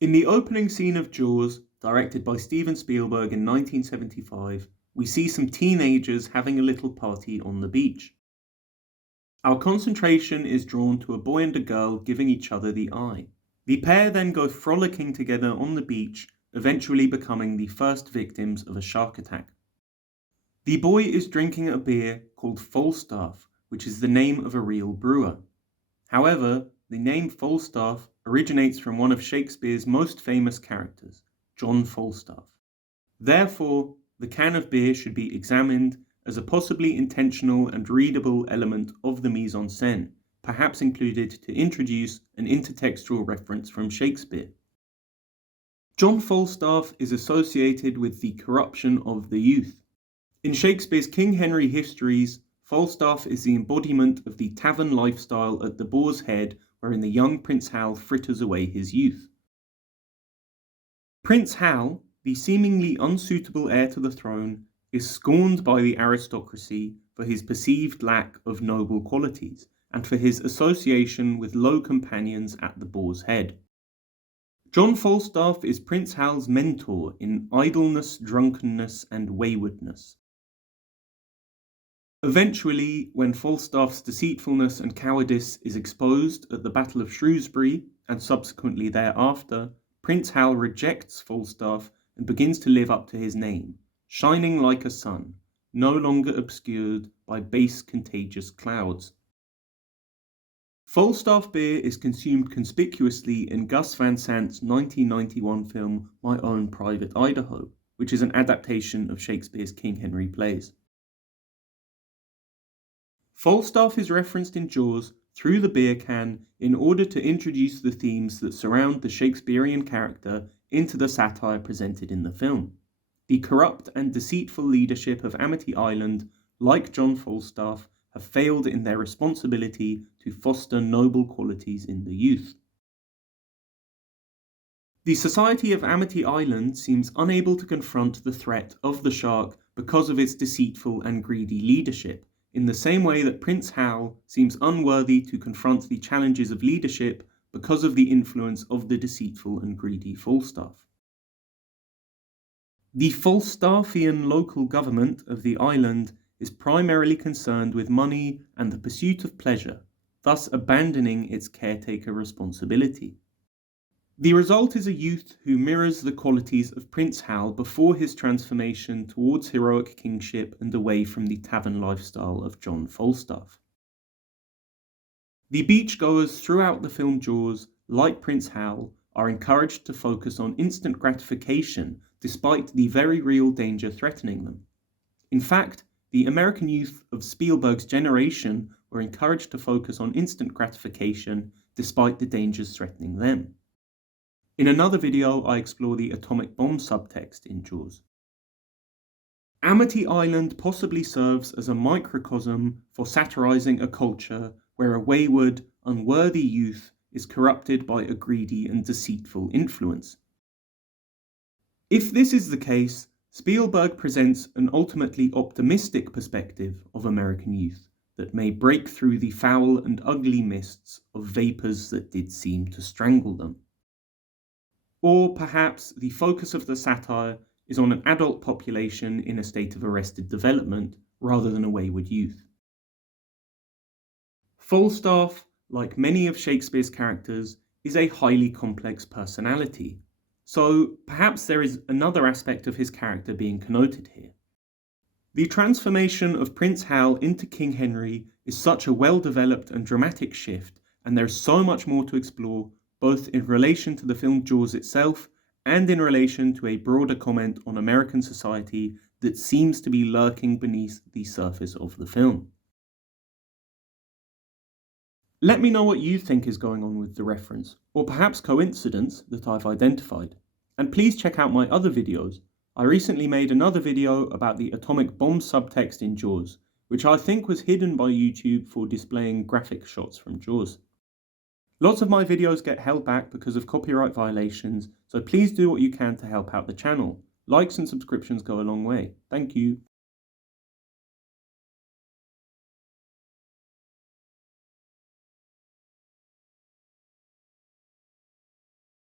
In the opening scene of Jaws, directed by Steven Spielberg in 1975, we see some teenagers having a little party on the beach. Our concentration is drawn to a boy and a girl giving each other the eye. The pair then go frolicking together on the beach, eventually becoming the first victims of a shark attack. The boy is drinking a beer called Falstaff, which is the name of a real brewer. However, the name Falstaff originates from one of Shakespeare's most famous characters, John Falstaff. Therefore, the can of beer should be examined as a possibly intentional and readable element of the mise en scène, perhaps included to introduce an intertextual reference from Shakespeare. John Falstaff is associated with the corruption of the youth. In Shakespeare's King Henry histories, Falstaff is the embodiment of the tavern lifestyle at the Boar's Head, wherein the young Prince Hal fritters away his youth. Prince Hal, the seemingly unsuitable heir to the throne, is scorned by the aristocracy for his perceived lack of noble qualities and for his association with low companions at the Boar's Head. John Falstaff is Prince Hal's mentor in idleness, drunkenness, and waywardness. Eventually, when Falstaff's deceitfulness and cowardice is exposed at the Battle of Shrewsbury, and subsequently thereafter, Prince Hal rejects Falstaff and begins to live up to his name, shining like a sun, no longer obscured by base contagious clouds. Falstaff beer is consumed conspicuously in Gus Van Sant's 1991 film My Own Private Idaho, which is an adaptation of Shakespeare's King Henry plays. Falstaff is referenced in Jaws through the beer can in order to introduce the themes that surround the Shakespearean character into the satire presented in the film. The corrupt and deceitful leadership of Amity Island, like John Falstaff, have failed in their responsibility to foster noble qualities in the youth. The society of Amity Island seems unable to confront the threat of the shark because of its deceitful and greedy leadership, in the same way that Prince Hal seems unworthy to confront the challenges of leadership because of the influence of the deceitful and greedy Falstaff. The Falstaffian local government of the island is primarily concerned with money and the pursuit of pleasure, thus abandoning its caretaker responsibility. The result is a youth who mirrors the qualities of Prince Hal before his transformation towards heroic kingship and away from the tavern lifestyle of John Falstaff. The beachgoers throughout the film Jaws, like Prince Hal, are encouraged to focus on instant gratification despite the very real danger threatening them. In fact, the American youth of Spielberg's generation were encouraged to focus on instant gratification despite the dangers threatening them. In another video, I explore the atomic bomb subtext in Jaws. Amity Island possibly serves as a microcosm for satirizing a culture where a wayward, unworthy youth is corrupted by a greedy and deceitful influence. If this is the case, Spielberg presents an ultimately optimistic perspective of American youth that may break through the foul and ugly mists of vapours that did seem to strangle them. Or perhaps the focus of the satire is on an adult population in a state of arrested development rather than a wayward youth. Falstaff, like many of Shakespeare's characters, is a highly complex personality, so perhaps there is another aspect of his character being connoted here. The transformation of Prince Hal into King Henry is such a well-developed and dramatic shift, and there is so much more to explore, both in relation to the film Jaws itself and in relation to a broader comment on American society that seems to be lurking beneath the surface of the film. Let me know what you think is going on with the reference, or perhaps coincidence that I've identified. And please check out my other videos. I recently made another video about the atomic bomb subtext in Jaws, which I think was hidden by YouTube for displaying graphic shots from Jaws. Lots of my videos get held back because of copyright violations, so please do what you can to help out the channel. Likes and subscriptions go a long way. Thank you.